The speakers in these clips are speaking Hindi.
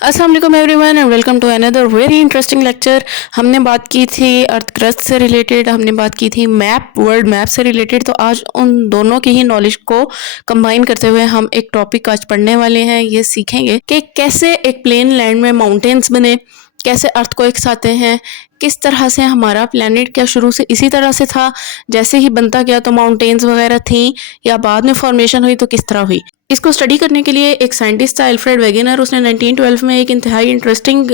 अस्सलाम वालेकुम everyone and welcome to another very interesting lecture. हमने बात की थी अर्थ क्रस्ट से रिलेटेड, हमने बात की थी वर्ल्ड मैप से रिलेटेड। तो आज उन दोनों की ही नॉलेज को कंबाइन करते हुए हम एक टॉपिक आज पढ़ने वाले हैं। ये सीखेंगे कि कैसे एक प्लेन लैंड में माउंटेन्स बने, कैसे अर्थ को एक साथ हैं, किस तरह से हमारा प्लेनेट क्या शुरू से इसी तरह से था, जैसे ही बनता गया तो माउंटेन्स वगैरह थी, या बाद में फॉर्मेशन हुई तो किस तरह हुई। इसको स्टडी करने के लिए एक साइंटिस्ट था एल्फ्रेड वेगेनर। उसने 1912 में एक इंतहाई इंटरेस्टिंग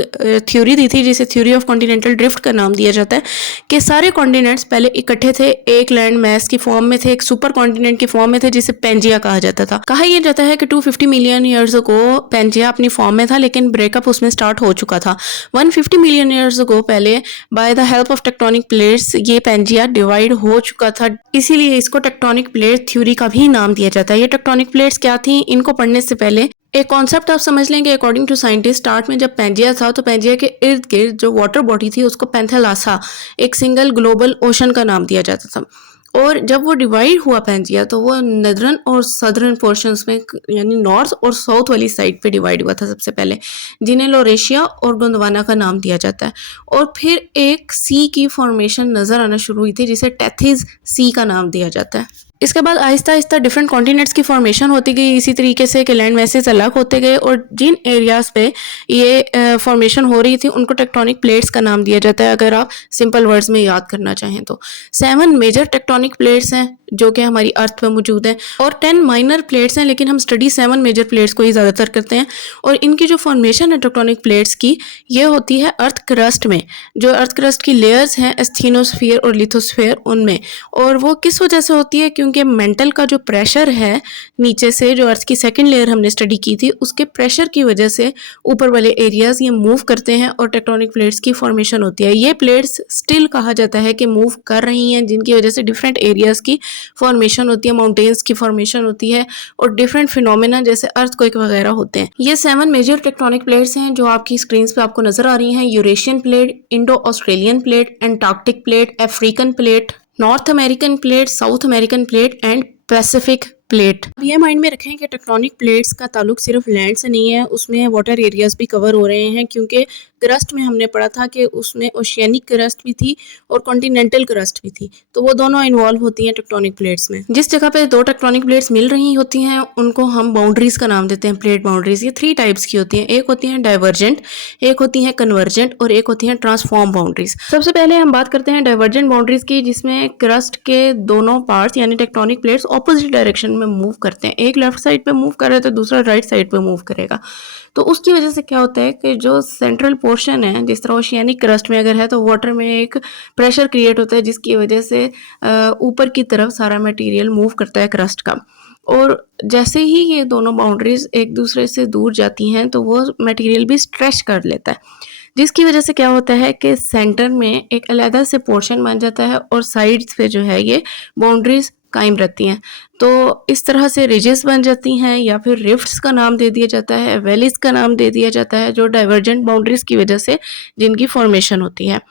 थ्योरी दी थी जिसे थ्योरी ऑफ कॉन्टिनेंटल ड्रिफ्ट का नाम दिया जाता है, कि सारे कॉन्टिनेंट्स पहले इकट्ठे थे, एक लैंड मैस की फॉर्म में थे, एक सुपर कॉन्टिनेंट की फॉर्म में थे जिसे पेंजिया कहा जाता था। कहा यह जाता है कि 250 मिलियन ईयर्स अगो पेंजिया अपनी फॉर्म में था, लेकिन ब्रेकअप उसमें स्टार्ट हो चुका था। 150 मिलियन ईयर्स अगो पहले by the help of tectonic plates ये पेंजिया डिवाइड हो चुका था, इसीलिए इसको टेक्टोनिक प्लेट थ्योरी का भी नाम दिया जाता है। ये टेक्टोनिक प्लेट्स क्या थी, इनको पढ़ने से पहले एक कॉन्सेप्ट आप समझ लेंगे। अकॉर्डिंग टू साइंटिस्ट, स्टार्ट में जब पेंजिया था तो पेंजिया के इर्द गिर्द जो वाटर बॉडी थी उसको पैंथेलासा, एक सिंगल ग्लोबल ओशन का नाम दिया जाता था। और जब वो डिवाइड हुआ पेंजिया तो वो नदरन और सदर्न पोर्शंस में, यानी नॉर्थ और साउथ वाली साइड पे डिवाइड हुआ था सबसे पहले, जिन्हें लोरेशिया और गोंडवाना का नाम दिया जाता है। और फिर एक सी की फॉर्मेशन नजर आना शुरू हुई थी जिसे टेथिस सी का नाम दिया जाता है। इसके बाद आहिस्ता आहिस्ता डिफरेंट कॉन्टिनेंट्स की फॉर्मेशन होती गई, इसी तरीके से कि लैंड मैसेज अलग होते गए, और जिन एरियाज पे ये फॉर्मेशन हो रही थी उनको टेक्टोनिक प्लेट्स का नाम दिया जाता है। अगर आप सिंपल वर्ड्स में याद करना चाहें तो 7 मेजर टेक्टोनिक प्लेट्स हैं जो कि हमारी अर्थ पे मौजूद हैं, और 10 माइनर प्लेट्स हैं, लेकिन हम स्टडी 7 मेजर प्लेट्स को ही ज़्यादातर करते हैं। और इनकी जो फॉर्मेशन है टेक्टोनिक प्लेट्स की, ये होती है अर्थ क्रस्ट में। जो अर्थ क्रस्ट की लेयर्स हैं एस्थेनोस्फीयर और लिथोस्फीयर, उनमें। और वो किस वजह से होती है, क्योंकि मेंटल का जो प्रेशर है नीचे से, जो अर्थ की सेकंड लेयर हमने स्टडी की थी, उसके प्रेशर की वजह से ऊपर वाले एरियाज ये मूव करते हैं और टेक्टोनिक प्लेट्स की फॉर्मेशन होती है। ये प्लेट्स स्टिल कहा जाता है कि मूव कर रही हैं, जिनकी वजह से डिफरेंट एरियाज की फॉर्मेशन होती है, माउंटेन्स की फॉर्मेशन होती है, और डिफरेंट फिनोमेना जैसे अर्थक्वेक वगैरह होते हैं। ये 7 मेजर टेक्टोनिक प्लेट्स हैं जो आपकी स्क्रीन पे आपको नजर आ रही हैं। Eurasian plate, Indo Australian plate, Antarctic plate, African plate, north American plate, south American plate and Pacific plate. अब ये माइंड में रखें कि टेक्टोनिक प्लेट्स का ताल्लुक सिर्फ लैंड से नहीं है, उसमें वाटर एरियाज भी कवर हो रहे हैं, क्योंकि क्रस्ट में हमने पढ़ा था कि उसमें ओशियानिक क्रस्ट भी थी और कॉन्टिनेंटल क्रस्ट भी थी, तो वो दोनों इन्वॉल्व होती हैं टेक्टोनिक प्लेट्स में। जिस जगह पे दो टेक्टोनिक प्लेट्स मिल रही होती हैं उनको हम बाउंड्रीज का नाम देते हैं, प्लेट बाउंड्रीज। ये 3 टाइप्स की होती हैं, एक होती हैं डाइवर्जेंट, एक होती हैं कन्वर्जेंट और एक होती हैं ट्रांसफॉर्म बाउंड्रीज। सबसे पहले हम बात करते हैं डाइवर्जेंट बाउंड्रीज की, जिसमें क्रस्ट के दोनों पार्ट्स यानी टेक्टोनिक प्लेट्स ऑपोजिट डायरेक्शन में मूव करते हैं। एक लेफ्ट साइड पे मूव कर रहा है तो दूसरा राइट साइड पे मूव करेगा। तो उसकी वजह से क्या होता है कि जो सेंट्रल पोर्शन है, जिस तरह ओशियानिक क्रस्ट में अगर है तो वाटर में एक प्रेशर क्रिएट होता है, जिसकी वजह से ऊपर की तरफ सारा मटेरियल मूव करता है क्रस्ट का। और जैसे ही ये दोनों बाउंड्रीज एक दूसरे से दूर जाती हैं तो वो मटेरियल भी स्ट्रेच कर लेता है, जिसकी वजह से क्या होता है कि सेंटर में एक अलग से पोर्शन बन जाता है और साइड्स पे जो है ये बाउंड्रीज कायम रहती हैं। तो इस तरह से रिजेस बन जाती हैं, या फिर रिफ्ट्स का नाम दे दिया जाता है, वैलीज का नाम दे दिया जाता है, जो डाइवर्जेंट बाउंड्रीज की वजह से जिनकी फॉर्मेशन होती है।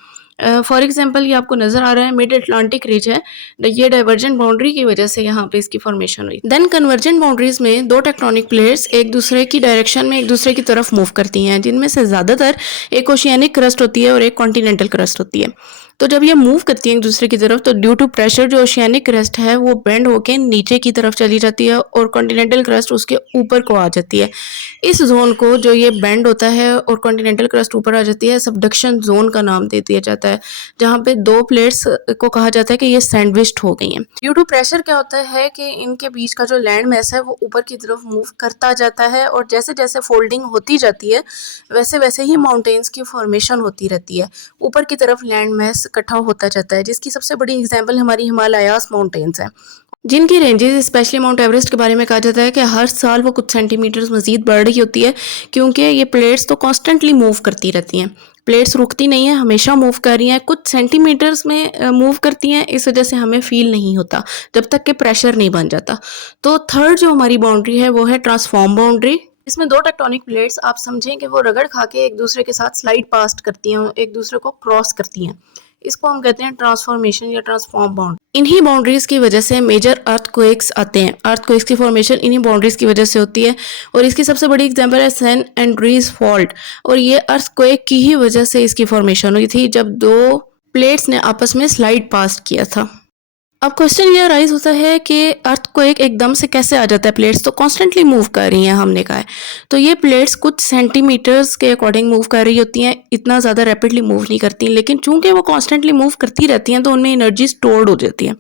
फॉर एग्जांपल ये आपको नजर आ रहा है मिड अटलांटिक रिज है, ये डाइवर्जेंट बाउंड्री की वजह से यहाँ पे इसकी फॉर्मेशन हुई। देन कन्वर्जेंट बाउंड्रीज में दो टेक्टोनिक प्लेट्स एक दूसरे की डायरेक्शन में एक दूसरे की तरफ मूव करती हैं, जिनमें से ज्यादातर एक ओशियानिक क्रस्ट होती है और एक कॉन्टिनेंटल क्रस्ट होती है। तो जब ये मूव करती है एक दूसरे की तरफ तो ड्यू टू प्रेशर जो ओशियानिक क्रस्ट है वो बेंड होके नीचे की तरफ चली जाती है और कॉन्टिनेंटल क्रस्ट उसके ऊपर को आ जाती है। इस जोन को जो ये बेंड होता है और कॉन्टिनेंटल क्रस्ट ऊपर आ जाती है, सबडक्शन जोन का नाम दे दिया जाता है, जहाँ पे दो प्लेट्स को कहा जाता है कि ये सैंडविच्ड हो गई हैं। ड्यू टू प्रेशर क्या होता है कि इनके बीच का जो लैंड मैस है वो ऊपर की तरफ मूव करता जाता है, और जैसे जैसे फोल्डिंग होती जाती है वैसे वैसे ही माउंटेन्स की फॉर्मेशन होती रहती है, ऊपर की तरफ लैंड मैस इकट्ठा होता जाता है, जिसकी सबसे बड़ी एग्जाम्पल हमारी हिमालयास माउंटेन्स है, जिनकी रेंजेस स्पेशली माउंट एवरेस्ट के बारे में कहा जाता है कि हर साल वो कुछ सेंटीमीटर्स मजीद बढ़ रही होती है, क्योंकि ये प्लेट्स तो कॉन्स्टेंटली मूव करती रहती हैं। प्लेट्स रुकती नहीं है, हमेशा मूव कर रही हैं, कुछ सेंटीमीटर्स में मूव करती हैं, इस वजह से हमें फील नहीं होता जब तक कि प्रेशर नहीं बन जाता। तो थर्ड जो हमारी बाउंड्री है वो है ट्रांसफॉर्म बाउंड्री। इसमें दो टेक्टोनिक प्लेट्स आप समझें कि वो रगड़ खा के एक दूसरे के साथ स्लाइड पास्ट करती हैं, एक दूसरे को क्रॉस करती हैं। इसको हम कहते हैं ट्रांसफॉर्मेशन या ट्रांसफॉर्म बाउंड। इन्हीं बाउंड्रीज की वजह से मेजर अर्थक्वेक्स आते हैं। अर्थक्वेक्स की फॉर्मेशन इन्हीं बाउंड्रीज की वजह से होती है और इसकी सबसे बड़ी एग्जांपल है सैन एंड्रीज फॉल्ट। और ये अर्थक्वेक की ही वजह से इसकी फॉर्मेशन हुई थी जब दो प्लेट्स ने आपस में स्लाइड पास किया था। अब क्वेश्चन ये राइज होता है कि अर्थक्वेक एकदम से कैसे आ जाता है, प्लेट्स तो कॉन्स्टेंटली मूव कर रही हैं हमने कहा है। तो ये प्लेट्स कुछ सेंटीमीटर्स के अकॉर्डिंग मूव कर रही होती हैं, इतना ज़्यादा रैपिडली मूव नहीं करती, लेकिन चूंकि वो कॉन्स्टेंटली मूव करती रहती हैं तो उनमें एनर्जी स्टोर्ड हो जाती है।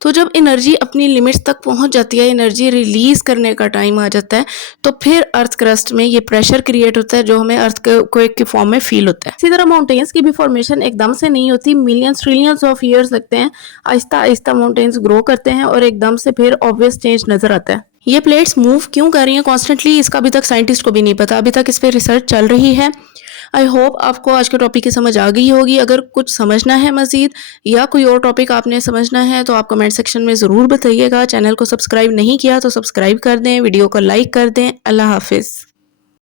तो जब एनर्जी अपनी लिमिट्स तक पहुंच जाती है, एनर्जी रिलीज करने का टाइम आ जाता है, तो फिर अर्थ क्रस्ट में ये प्रेशर क्रिएट होता है जो हमें अर्थक्वेक के फॉर्म में फील होता है। इसी तरह माउंटेन्स की भी फॉर्मेशन एकदम से नहीं होती, मिलियंस ट्रिलियंस ऑफ ईयर्स लगते हैं। आहिस्ता आहिस्ता माउंटेन्स ग्रो करते हैं और एकदम से फिर ऑब्वियस चेंज नजर आता है। ये प्लेट्स मूव क्यों कर रही हैं कॉन्स्टेंटली, इसका अभी तक साइंटिस्ट को भी नहीं पता, अभी तक इस पर रिसर्च चल रही है। आई होप आपको आज के टॉपिक की समझ आ गई होगी। अगर कुछ समझना है मज़ीद या कोई और टॉपिक आपने समझना है तो आप कमेंट सेक्शन में ज़रूर बताइएगा। चैनल को सब्सक्राइब नहीं किया तो सब्सक्राइब कर दें, वीडियो को लाइक कर दें। अल्लाह हाफिज़।